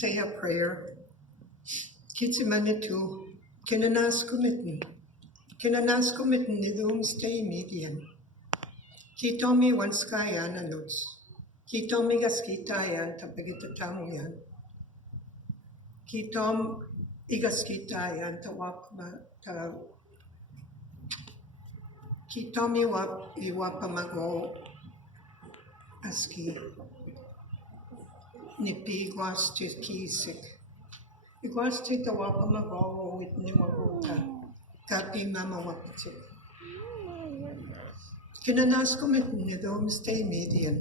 say a prayer. Kitsimanitu, kinanaskumitten nidum stay median. Kitomi wanskayan anuts. Kitomi gaskitayan tapagitatamuyan. Kitom igaskitayan tawapma ta. Kitomi iwapamago aski. Nipi guasti kisik. Iguasti tawapamago with niwabuta. Kapi mama wapitik. Kinanaskumitten nidum stay median.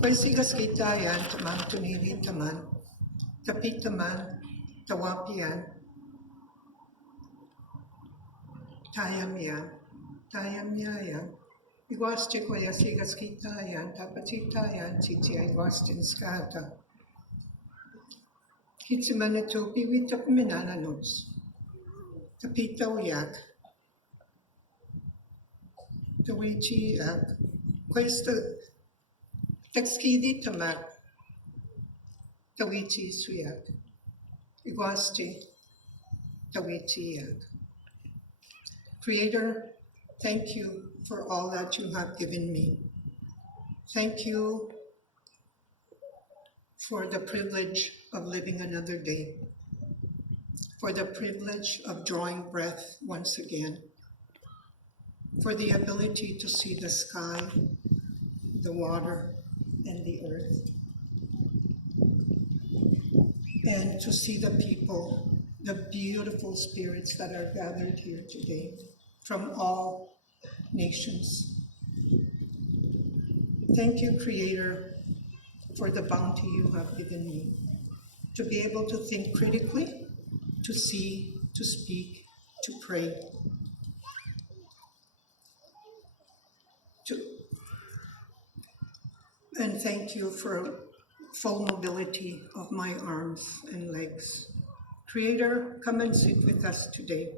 Kwesigas kitayan taman tuniri taman. Kapitaman, tawapian, tayamyayan. Iguasti ko yasigas kitayan, tapatitayan, titi iguastin skata. Kitsimanitu piwitak minananuts. Tapita uyak. Tawichi ak. Kwesta takskidi tamak. Tawichi suyak. Iguasti tawichi yak. Creator, thank you for all that you have given me. Thank you for the privilege of living another day, for the privilege of drawing breath once again, for the ability to see the sky, the water, and the earth, and to see the people, the beautiful spirits that are gathered here today from all nations. Thank you, Creator, for the bounty you have given me, to be able to think critically, to see, to speak, to pray, and thank you for full mobility of my arms and legs. Creator, come and sit with us today,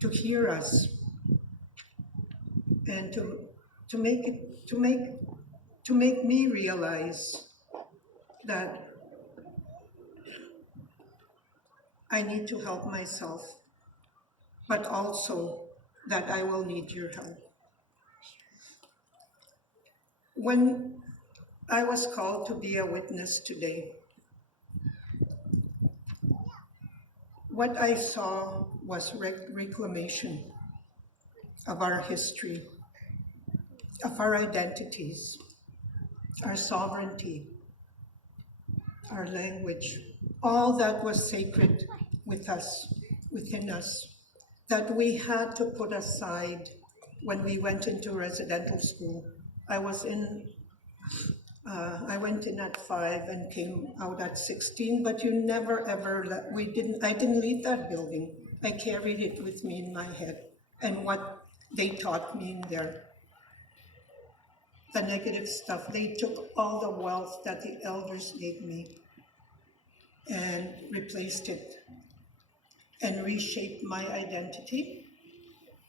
to hear us, and to make me realize that I need to help myself, but also that I will need your help. When I was called to be a witness today, what I saw was reclamation of our history, of our identities, our sovereignty, our language, all that was sacred with us, within us, that we had to put aside when we went into residential school. I went in at 5 and came out at 16, but you never ever, I didn't leave that building. I carried it with me in my head and what they taught me in there. The negative stuff, they took all the wealth that the elders gave me and replaced it and reshaped my identity.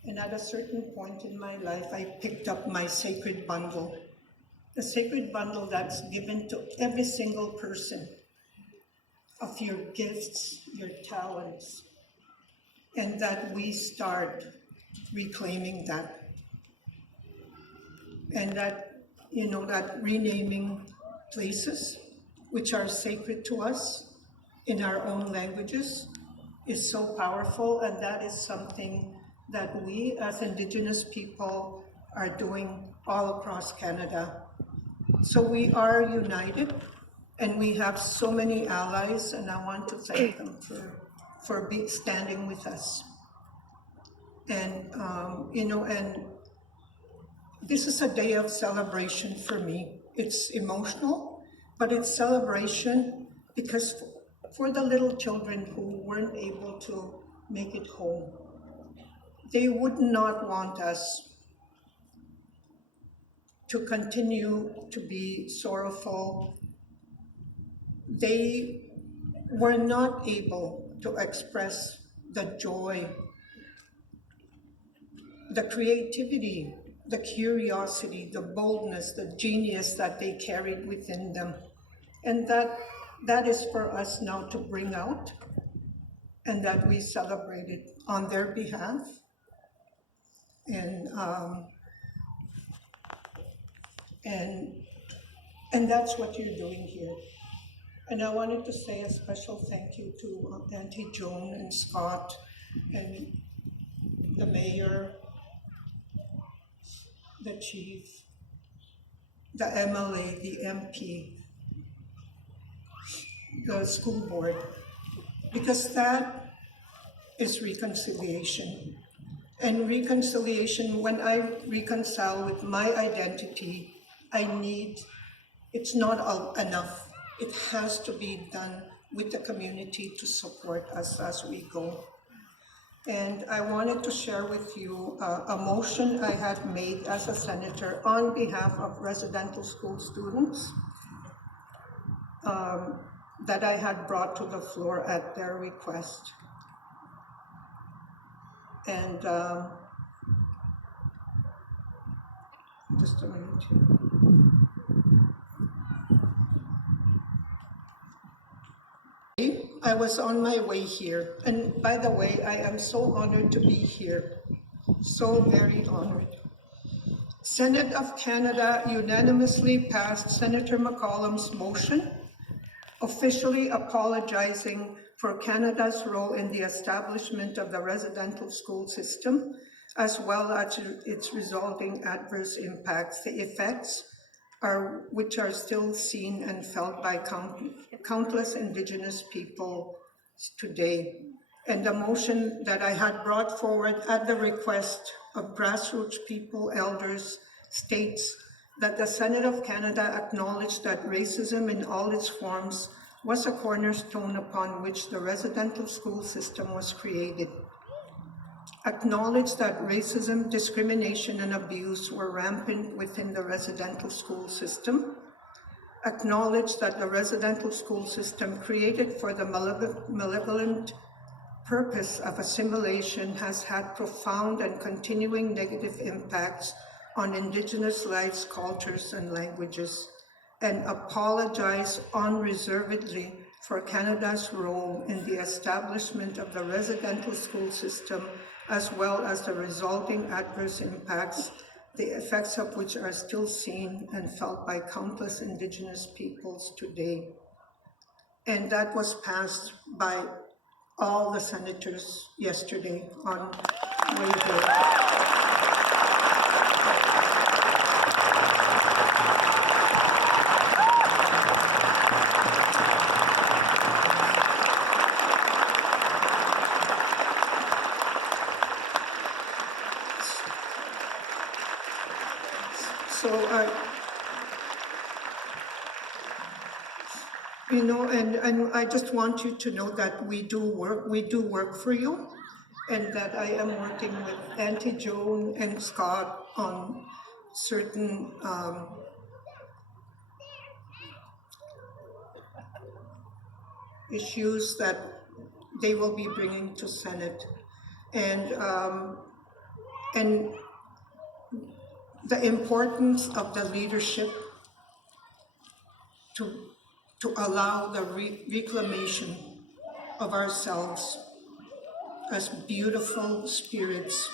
And at a certain point in my life, I picked up my sacred bundle. The sacred bundle that's given to every single person of your gifts, your talents, and that we start reclaiming that. And that, that renaming places which are sacred to us in our own languages is so powerful, and that is something that we as Indigenous people are doing all across Canada. So we are united, and we have so many allies, and I want to thank them for standing with us. And, and this is a day of celebration for me. It's emotional, but it's celebration because for the little children who weren't able to make it home, they would not want us to continue to be sorrowful. They were not able to express the joy, the creativity, the curiosity, the boldness, the genius that they carried within them. And that is for us now to bring out, and that we celebrate it on their behalf. And that's what you're doing here. And I wanted to say a special thank you to Auntie Joan and Scott and the mayor, the chief, the MLA, the MP, the school board, because that is reconciliation. And reconciliation, when I reconcile with my identity, it's not enough. It has to be done with the community to support us as we go. And I wanted to share with you a motion I had made as a senator on behalf of residential school students that I had brought to the floor at their request. And just a minute here. I was on my way here, and by the way, I am so honored to be here, so very honored. Senate of Canada unanimously passed Senator McCallum's motion, officially apologizing for Canada's role in the establishment of the residential school system, as well as its resulting adverse impacts, the effects which are still seen and felt by countless Indigenous people today. And the motion that I had brought forward at the request of grassroots people, elders, states that the Senate of Canada acknowledge that racism in all its forms was a cornerstone upon which the residential school system was created. Acknowledge that racism, discrimination, and abuse were rampant within the residential school system. Acknowledge that the residential school system created for the malevolent purpose of assimilation has had profound and continuing negative impacts on Indigenous lives, cultures, and languages, and apologize unreservedly for Canada's role in the establishment of the residential school system, as well as the resulting adverse impacts, the effects of which are still seen and felt by countless Indigenous peoples today. And that was passed by all the senators yesterday on Wednesday. And I just want you to know that we do work for you, and that I am working with Auntie Joan and Scott on certain issues that they will be bringing to Senate, and the importance of the leadership to allow the reclamation of ourselves as beautiful spirits,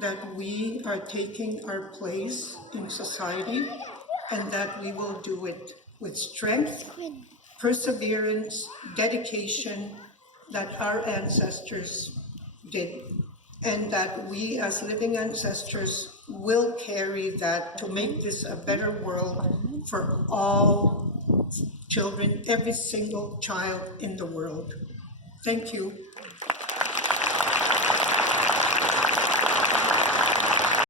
that we are taking our place in society, and that we will do it with strength, perseverance, dedication that our ancestors did, and that we as living ancestors will carry that to make this a better world for all children, every single child in the world. Thank you.